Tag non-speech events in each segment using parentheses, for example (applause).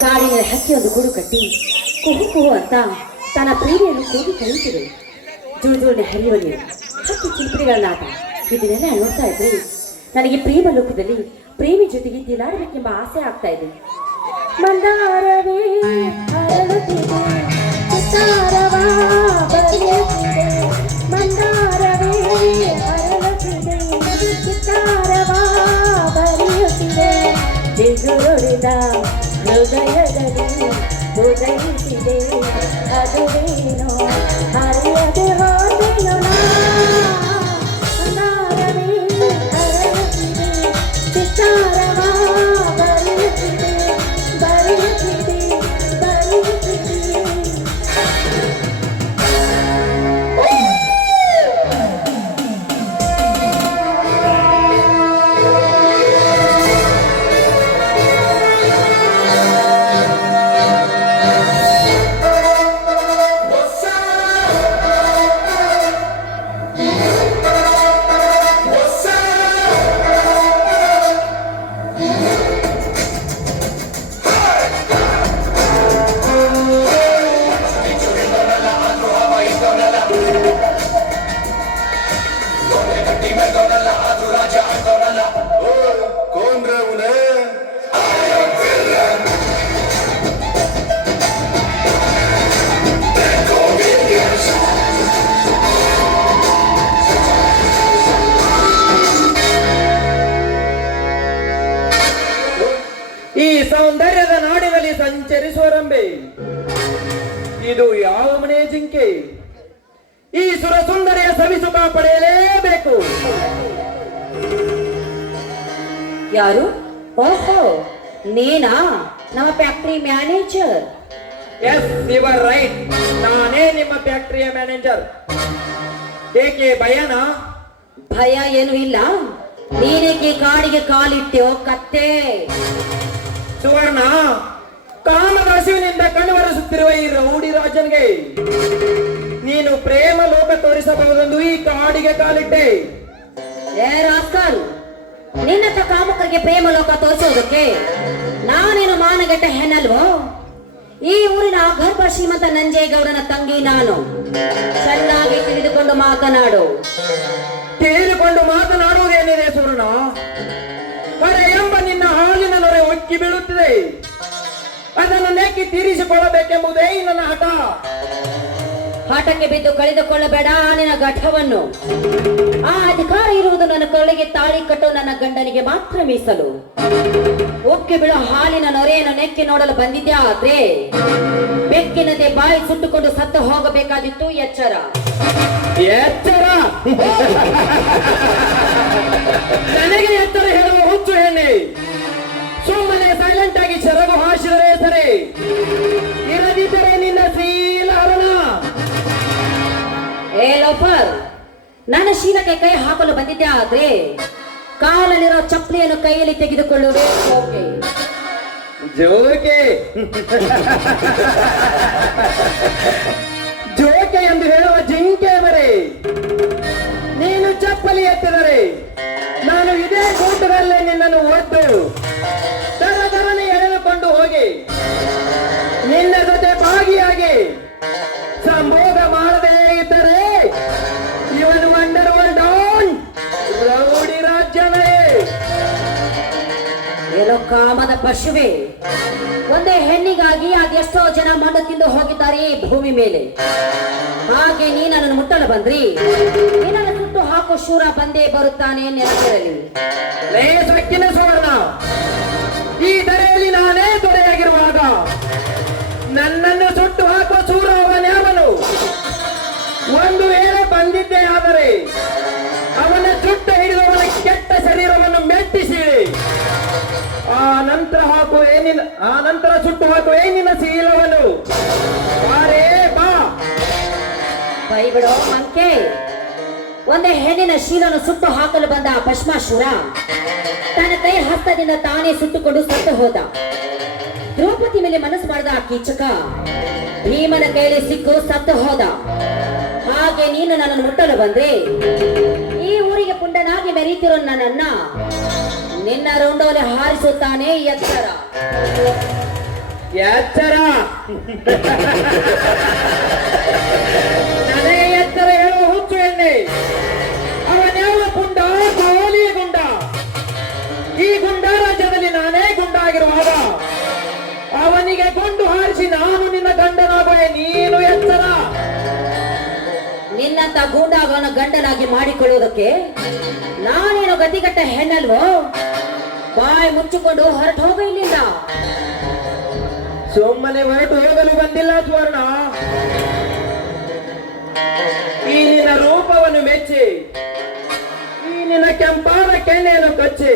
ಕಾಡಿನ ಒಂದು ಗುಡು ಕಟ್ಟಿ ಕುಹು ಕುಹು ಅಂತ ತನ್ನ ಪ್ರೇಮಿಯನ್ನು ಕೂಗಿ ಕರೆಯುತ್ತಿದೆ ಜೋ ಜೋಡಿ ಹರಿಯುವ ನೀರು ಹಕ್ಕಿ ಚಿಂಪಡಿಗಳನ್ನಾಟ ಇದನ್ನೆಲ್ಲ ನೋಡ್ತಾ ಇದ್ರಿ ನನಗೆ ಪ್ರೇಮ ಲೋಕದಲ್ಲಿ ಪ್ರೇಮಿ ಜೊತೆಗೆ ತಿಲಾಡಬೇಕೆಂಬ ಆಸೆ ಆಗ್ತಾ ಇದೆ. ಮಂದಾರವೇ ಮಂದಾರವೇ ಅರಳುತ್ತಿದೆ ಚಿತ್ತಾರವ ಬರೆಯುತ್ತಿದೆ ಬಿಗುರುಳಿದ ಹೃದಯದಲ್ಲಿ ಉದಯಿಸಿದೆ ಅದುವೇನೋ ಅರಿಯದೆ ಪಡೆಯಲೇಬೇಕು. ಯಾರು? ಓಹೋ ನೀನಾ? ನಮ್ಮ factory manager. Yes your right ನಾನೇ ನಿಮ್ಮ ಫ್ಯಾಕ್ಟರಿಯ ಮ್ಯಾನೇಜರ್. ಏಕೆ ಭಯನಾ? ಭಯ ಏನು ಇಲ್ಲ. ನೀನೇಕೆ ಕಾಡಿಗೆ ಕಾಲಿಟ್ಟೋ ಕತ್ತೆ. ಸುವರ್ಣ ಕಾಮದ ಹಸಿವಿನಿಂದ ಬರೆಸುತ್ತಿರುವ ಈ ರೌಡಿ ರಾಜನ್ಗೆ ಲೋಕ ತೋರಿಸಬಹುದೆಂದು ಈ ಕಾಡಿಗೆ ಕಾಲಿಟ್ಟೆ. ಏ ರಾಸ್ಕಲ್ ನಿನ್ನಂತ ಕಾಮಕರಿಗೆ ಪ್ರೇಮ ಲೋಕ ತೋರಿಸೋದಕ್ಕೆ ನಾನೇನು ಮಾನಗೆಟ್ಟ ಹೆಣ್ಣಲ್ವೋ? ಈ ಊರಿನ ಗರ್ಭ ಶ್ರೀಮಂತ ನಂಜೇಗೌಡನ ತಂಗಿ ನಾನು. ಚೆನ್ನಾಗಿ ತಿಳಿದುಕೊಂಡು ಮಾತನಾಡು. ತಿಳಿದುಕೊಂಡು ಮಾತನಾಡುವುದೇನಿದೆ ಸುವರ್ಣ? ಹೊರೆ ಎಂಬ ನಿನ್ನ ಹಾಲಿನ ನೊರೆ ಒಕ್ಕಿ ಬೀಳುತ್ತಿದೆ. ಅದನ್ನು ನೆಕ್ಕಿ ತೀರಿಸಿಕೊಳ್ಳಬೇಕೆಂಬುದೇ ನನ್ನ ಹಠ. ಹಠಕ್ಕೆ ಬಿದ್ದು ಕಳೆದುಕೊಳ್ಳಬೇಡ ನಿನ್ನ ಘಟವನ್ನು. ಆ ಅಧಿಕಾರ ಇರುವುದು ನನ್ನ ಕೊರಳಿಗೆ ತಾಳಿ ಕಟ್ಟೋ ನನ್ನ ಗಂಡನಿಗೆ ಮಾತ್ರ ಮೀಸಲು. ಒಕ್ಕೆ ಬಿಡು ಹಾಲಿನ ನೊರೆಯನ್ನು ನೆಕ್ಕಿ ನೋಡಲು ಬಂದಿದ್ಯಾ ಆದ್ರೆ? ಬೆಕ್ಕಿನದೆ ಬಾಯಿ ಸುಟ್ಟುಕೊಂಡು ಸತ್ತು ಹೋಗಬೇಕಾದಿತ್ತು ಎಚ್ಚರ. ಎಚ್ಚರ? ನನಗೆ ಎತ್ತರ ಹೇಳುವ ಹುಚ್ಚು ಹೇಳಿ ಸುಮ್ಮನೆ ಸೈಲೆಂಟ್ ಆಗಿ ಸೆರಗು ಹಾಸಿದರೆ ಸರಿ. ನನ್ನ ಶೀಲಕ್ಕೆ ಕೈ ಹಾಕಲು ಬಂದಿದ್ದೆ ಆದ್ರೆ ಕಾಲಲ್ಲಿರೋ ಚಪ್ಪಲಿಯನ್ನು ಕೈಯಲ್ಲಿ ತೆಗೆದುಕೊಳ್ಳುವೆ. ಜೋಕೆ. ಜೋಕೆ ಎಂದು ಹೇಳುವ ಜಿಂಕೆ ಬರೆ ನೀನು ಚಪ್ಪಲಿ ಎತ್ತಿದರೆ ನಾನು ಇದೇ ಕೂಟದಲ್ಲೇ ನಿನ್ನನ್ನು ಒದ್ದು. ಕಾಮದ ಪಶುವೆ, ಒಂದೇ ಹೆಣ್ಣಿಗಾಗಿ ಅದೆಷ್ಟೋ ಜನ ಮಣ್ಣು ತಿಂದು ಹೋಗಿದ್ದಾರೆ ಈ ಭೂಮಿ ಮೇಲೆ. ಹಾಗೆ ನೀ ನನ್ನನ್ನು ಮುಟ್ಟಲು ಬಂದ್ರಿ. ನೀನನ್ನು ಸುಟ್ಟು ಹಾಕೋ ಶೂರ ಬಂದೇ ಬರುತ್ತಾನೆ ನೆನಪಿರಲಿ. ನಂತರ ಹಾಕು ಏನಿನ ಆ ನಂತರ ಸುಟ್ಟು ಹಾಕುವ ಏನಿನ ಶೀಲವನು ಬಾರೇ, ಬಾ. ಬಿಡೋ ಮಂಕೆ. ಒಂದೇ ಹೆಣ್ಣಿನ ಶೀಲನ್ನು ಸುಟ್ಟು ಹಾಕಲು ಬಂದ ಆ ಭಸ್ಮಾಸುರ ತನ್ನ ಕೈ ಹಸ್ತದಿಂದ ತಾನೇ ಸುಟ್ಟುಕೊಂಡು ಸತ್ತು ಹೋದ. ದ್ರೌಪದಿ ಮೇಲೆ ಮನಸ್ಸು ಮಾಡಿದ ಆ ಕೀಚಕ ಭೀಮನ ಕೈಯಲ್ಲಿ ಸಿಕ್ಕು, ಸತ್ತು ಹೋದ. ಹಾಗೆ ನೀನು ನನ್ನನ್ನು ಮುಟ್ಟಲು ಬಂದ್ರೆ ಈ ಊರಿಗೆ ಪುಂಡನಾಗಿ ಮೆರೀತಿರೋ ನನ್ನನ್ನ ನಿನ್ನ ರೌಂಡೋಲೆ ಹಾರಿಸುತ್ತಾನೆ ಎತ್ತರ. ಎಚ್ಚರ ನನಗೆ ಎತ್ತರ ಹೇಳುವ ಹುಚ್ಚು ಎಣ್ಣೆ ಅವನ್ಯಾವ ಗುಂಡ? ಕಾವಲಿ ಗುಂಡ? ಈ ಗುಂಡ ರಾಜ್ಯದಲ್ಲಿ ನಾನೇ ಗುಂಡ ಆಗಿರುವಾಗ ಅವನಿಗೆ ಗುಂಡು ಹಾರಿಸಿ ನಾನು ನಿನ್ನ ಗಂಡನಾಗುವೆ ನೀನು ಎಚ್ಚರ ನಿನ್ನಂತ ಗೂಂಡಾಗನ ಗಂಡನಾಗಿ ಮಾಡಿಕೊಳ್ಳುವುದಕ್ಕೆ ನಾನೇನು ಗತಿಗಟ್ಟ ಹೆಣ್ಣಲ್ವೋ? ಬಾಯಿ ಮುಚ್ಚಿಕೊಂಡು ಹೊರಟು ಹೋಗ ಇಲ್ಲಿಂದ. ಸುಮ್ಮನೆ ಹೊರಟು ಹೋಗಲು ಬಂದಿಲ್ಲ ಸ್ವರ್ಣ. ಈ ನಿನ್ನ ರೂಪವನ್ನು ಮೆಚ್ಚಿ, ಈ ನಿನ್ನ ಕೆಂಪಾದ ಕೆನೆಯನ್ನು ಕಚ್ಚಿ,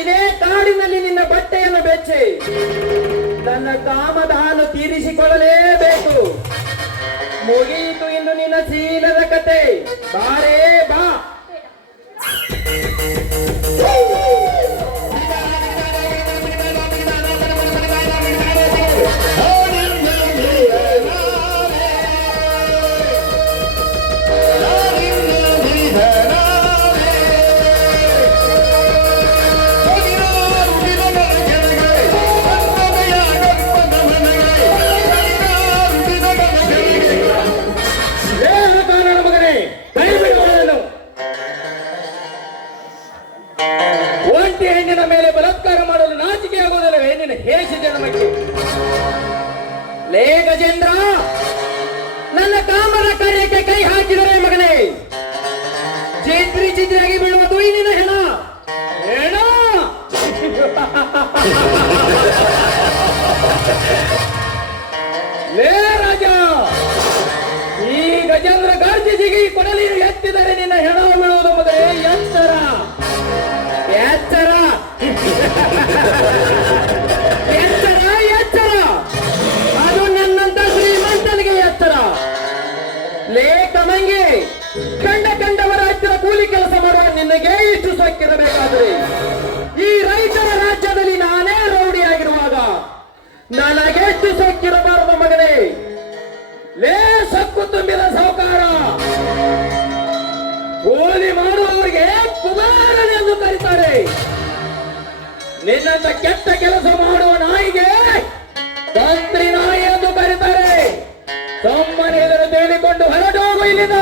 ಇದೇ ಕಾಡಿನಲ್ಲಿ ನಿನ್ನ ಬಟ್ಟೆಯನ್ನು ಬೆಚ್ಚಿ, ನನ್ನ ಕಾಮದ ಹಾಲು ತೀರಿಸಿಕೊಳ್ಳಲೇಬೇಕು. ಮುಗಿಯಿತು ಇನ್ನು ನಿನ್ನ ಸೀನದ ಕತೆ. ಬಾರೇ ಬಾ. ಲೇ ಗಜೇಂದ್ರ! ನನ್ನ ಕಾಮದ ಕಾರ್ಯಕ್ಕೆ ಕೈ ಹಾಕಿದರೆ ಮಗನೇ! ಜೇತ್ರಿ ಚಿತ್ರಿಯಾಗಿ ಬೀಳುವುದು ಈ ನಿನ್ನ ಹೆಣ! ಹೆಣ! ಲೇ ರಾಜ! ಈ ಗಜೇಂದ್ರ ಗಾರ್ಜಿಸಿಗೆ ಕೊಡಲಿ ಎತ್ತಿದರೆ ನಿನ್ನ ಹೆಣ ಬೀಳುವುದು ಮಗನೇ, ಎತ್ತರ! ಎತ್ತರ! ನಿನ್ನಂತ ಕೆಟ್ಟ ಕೆಲಸ ಮಾಡುವ ನಾಯಿಗೆ ತಂತ್ರಿ ನಾಯಿ ಎಂದು ಕರೀತಾರೆ. ಸುಮ್ಮನೆ ಇದನ್ನು ತಿಳಿದುಕೊಂಡು ಹೊರಟು ಇಲ್ಲಿಂದ.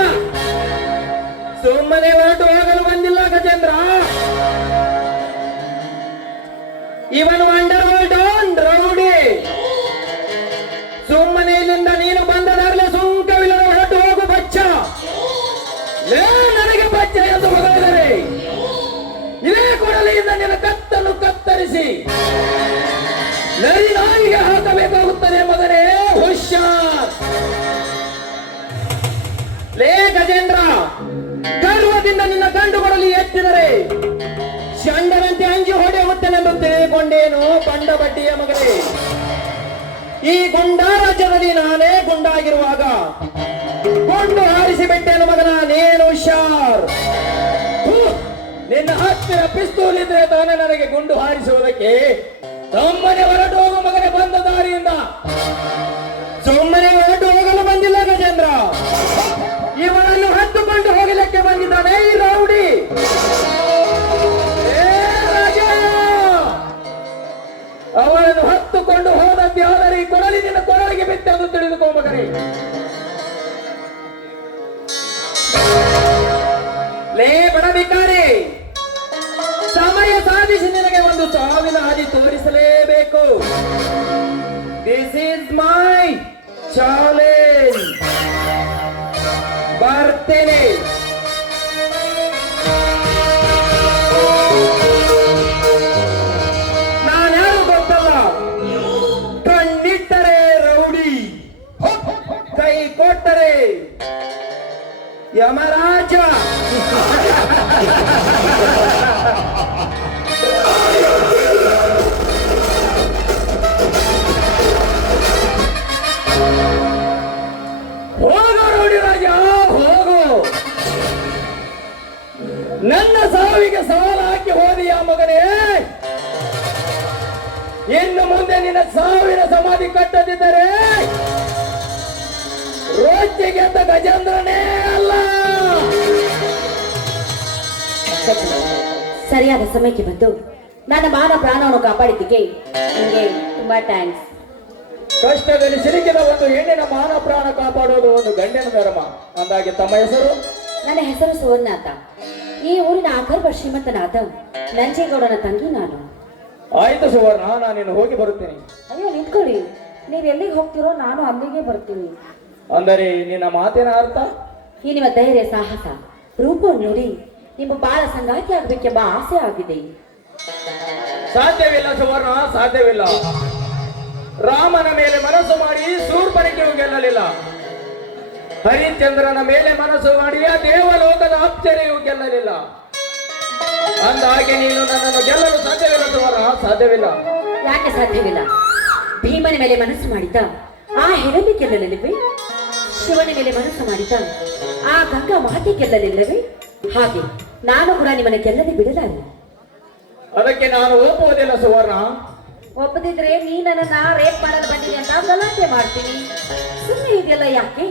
ಸುಮ್ಮನೆ ಹೊರಟು ಹೋಗಲು ಬಂದಿಲ್ಲ ಗಜೇಂದ್ರ. ಇವನು ಅಂಡರ್ ಕತ್ತರಿಸಿ ನರಿ ನಾಯಿಗೆ ಹಾಕಬೇಕಾಗುತ್ತದೆ ಮಗನೇ ಹುಷಾರ್. ಲೇ ಗಜೇಂದ್ರ ಗರ್ವದಿಂದ ನಿನ್ನ ಕಂಡು ಕೊಡಲಿ ಎತ್ತಿದರೆ ಚಂಡನಂತೆ ಅಂಜಿ ಹೊಡೆಯುತ್ತೇನೆಂದು ತಿಳಿದುಕೊಂಡೇನು ಬಂಡ ಬಡ್ಡಿಯ ಮಗನೇ? ಈ ಗುಂಡಾ ರಾಜ್ಯದಲ್ಲಿ ನಾನೇ ಗುಂಡಾಗಿರುವಾಗ ಗುಂಡು ಹಾರಿಸಿ ಬಿಟ್ಟೇನು ಮಗನ ನೀನು ಹೂ, ನಿನ್ನ ಹತ್ತಿರ ಪಿಸ್ತೂಲ್ ಇದ್ರೆ ತಾನೇ ನನಗೆ ಗುಂಡು ಹಾರಿಸುವುದಕ್ಕೆ. ತಮ್ಮನೆ ಹೊರಟು ಹೋಗುವ ಮಗನೇ, ಬಂದ ದಾರಿಯಿಂದ. ಸುಮ್ಮನೆ ಹೊರಟು ಹೋಗಲು ಬಂದಿಲ್ಲ ಗಜೇಂದ್ರ. ಇವನನ್ನು ಹತ್ತುಕೊಂಡು ಹೋಗಲಿಕ್ಕೆ ಬಂದಿದ್ದಾನೆ ಈ ರೌಡಿ! ಅವನನ್ನು ಹತ್ತುಕೊಂಡು ಆದರೆ ಈ ಕೊಡಲಿ ನಿನ್ನ ಕೊರಳಿಗೆ ಬಿತ್ತೆಂದು ತಿಳಿದುಕೋ ಮಗನೇ. ಒಂದು ಸಾವಿನ ಹಾದಿ ತೋರಿಸಲೇಬೇಕು. ದಿಸ್ ಈಸ್ ಮೈ ಚಾಲೆಂಜ್ ಬರ್ತೇನೆ. ನಾನ್ಯಾರು ಗೊತ್ತಲ್ಲ? ಕಣ್ಣಿಟ್ಟರೆ ರೌಡಿ, ಕೈ ಕೊಟ್ಟರೆ ಯಮರಾಜ. (laughs) ನನ್ನ ಸಾವಿಗೆ ಸವಾಲು ಹಾಕಿ ಹೋದಿಯ ಮಗನೇ. ಇನ್ನು ಮುಂದೆ ನಿನ್ನ ಸಾವಿನ ಸಮಾಧಿ ಕಟ್ಟದಿದ್ದರೆ ರೋಚಿಗೆ ಅಂತ ಗಜೇಂದ್ರನೇ ಅಲ್ಲ. ಸರಿಯಾದ ಸಮಯಕ್ಕೆ ಬಂದು ನನ್ನ ಮಾನ ಪ್ರಾಣವನ್ನು ಕಾಪಾಡಿದ್ದಕ್ಕೆ ನಿಮಗೆ ತುಂಬಾ ಥ್ಯಾಂಕ್ಸ್ ಕಷ್ಟದಲ್ಲಿ ಸಿಲುಕಿದ ಒಂದು ಹೆಣ್ಣಿನ ಮಾನ ಪ್ರಾಣ ಕಾಪಾಡೋದು ಒಂದು ಗಂಡಿನ ಧರ್ಮ. ಅಂದಾಗೆ ತಮ್ಮ ಹೆಸರು? ನನ್ನ ಹೆಸರು ಸುವರ್ಣಾಥ ಈ ಊರಿನ ಆಕರ್ವ ಶ್ರೀಮಂತನಾದ ನಂಜೇಗೌಡನ ತಂಗಿ ನಾನು. ಆಯ್ತು ಸುವರ್ಣ ನಿನ್ನ ಹೋಗಿ ಬರುತ್ತೇನೆ. ಅಯ್ಯೋ ನಿಂತ್ಕೊಳ್ಳಿ. ನೀವು ಎಲ್ಲಿಗೆ ಹೋಗ್ತಿರೋ ನಾನು ಅಲ್ಲಿಗೆ ಬರ್ತೀನಿ. ಅಂದರೆ ನಿನ್ನ ಮಾತೇನ ಅರ್ಥ? ಈ ನಿಮ್ಮ ಧೈರ್ಯ ಸಾಹಸ ರೂಪ ನೋಡಿ ನಿಮ್ಮ ಬಾಳ ಸಂಗಾತಿ ಆಗ್ಬೇಕೆಂಬ ಆಸೆ ಆಗಿದೆ. ಸಾಧ್ಯವಿಲ್ಲ ಸುವರ್ಣ ಸಾಧ್ಯವಿಲ್ಲ. ರಾಮನ ಮೇಲೆ ಮನಸ್ಸು ಮಾಡಿ ಶೂರ್ಪನಿಕೆಯು ಗೆಲ್ಲಲಿಲ್ಲ. ಹರಿಶ್ಚಂದ್ರನ ಮೇಲೆ ಮನಸ್ಸು ಮಾಡಿ ಆ ದೇವಲೋಕದ ಅಪ್ಸರೆಯು ಗೆಲ್ಲಲಿಲ್ಲ. ಅಂದಾಗೆ ನೀನು ನನ್ನನ್ನು ಗೆಲ್ಲಲು ಸಾಧ್ಯವಿಲ್ಲ ಸುವರ ಸಾಧ್ಯವಿಲ್ಲ. ಯಾಕೆ ಸಾಧ್ಯವಿಲ್ಲ? ಭೀಮನ ಮೇಲೆ ಮನಸ್ಸು ಮಾಡಿದ ಆ ಹೆರಮಿ ಗೆಲ್ಲಲಿಲ್ಲವೇ? ಶಿವನ ಮೇಲೆ ಮನಸ್ಸು ಮಾಡಿದ ಆ ಗಂಗಾ ಮಾತೆ ಗೆಲ್ಲಲಿಲ್ಲವೇ? ಹಾಗೆ ನಾನು ಕೂಡ ನಿಮ್ಮನ್ನು ಗೆಲ್ಲದೆ ಬಿಡಲಾರೆ. ಅದಕ್ಕೆ ನಾನು ಒಪ್ಪುವುದಿಲ್ಲ ಸುವರ್ಣ. ಒಪ್ಪದಿದ್ರೆ ನೀ ನನ್ನ ರೇಪ್ ಮಾಡಲು ಬಂದಿದೆ ಅಂತ ಗಲಾಟೆ ಮಾಡ್ತೀನಿ. ಸುಮ್ಮನೆ ಇದೆಲ್ಲ ಯಾಕೆ?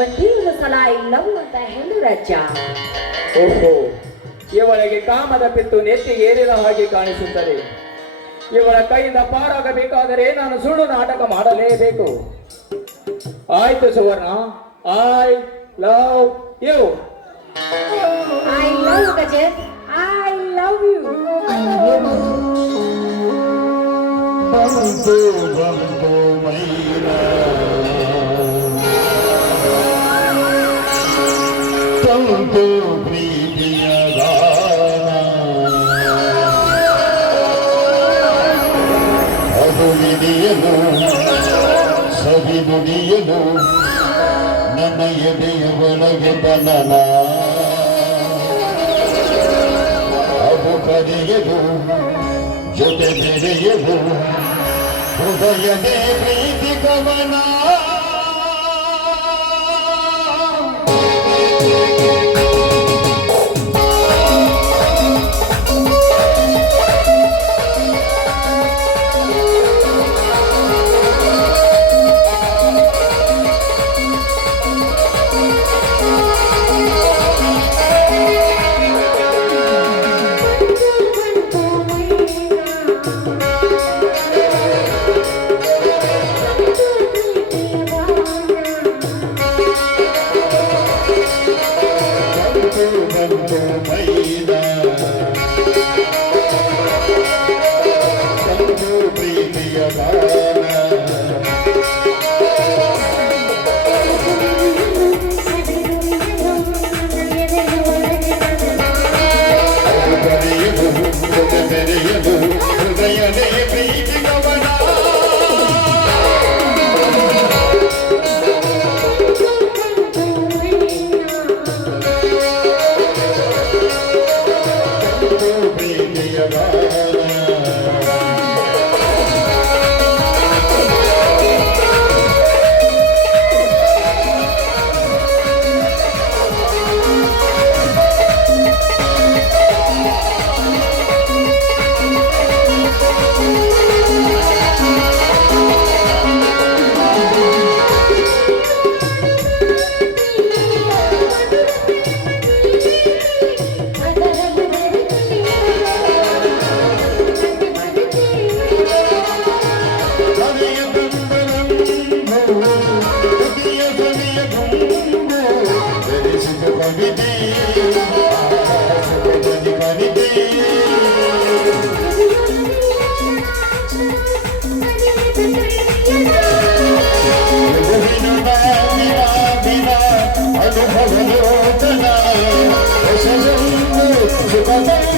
ಒಂದೇ ಒಂದು ಸಲ ಲವ್ ಅಂತ ಹೇಳು ರಾಜ. ಓಹೋ ಇವಳಿಗೆ ಕಾಮದ ಪಿತ್ತು ನೆತ್ತಿ ಏರಿದ ಹಾಗೆ ಕಾಣಿಸುತ್ತದೆ. ಇವಳ ಕೈಯಿಂದ ಪಾರಾಗಬೇಕಾದರೆ ನಾನು ಸುಳ್ಳು ನಾಟಕ ಮಾಡಲೇಬೇಕು. ಆಯ್ತು Suvarna I love you I love you I love you ಬಂತು ಬಂತು ಮೈರ ತಂತು ಪ್ರೀತಿಯ ಗಾನ ಅದು ನುಡಿಯಲು ಸವಿ ನುಡಿಯಲು ನನ್ನ ಎದೆಯ ಒಳಗೆ ಬನನ ಅದು ಕರೆಯಲು ಜೊತೆ ಬೆರೆಯಲು ಹೃದಯದೇ ಪ್ರೀತಿ ಕವನ que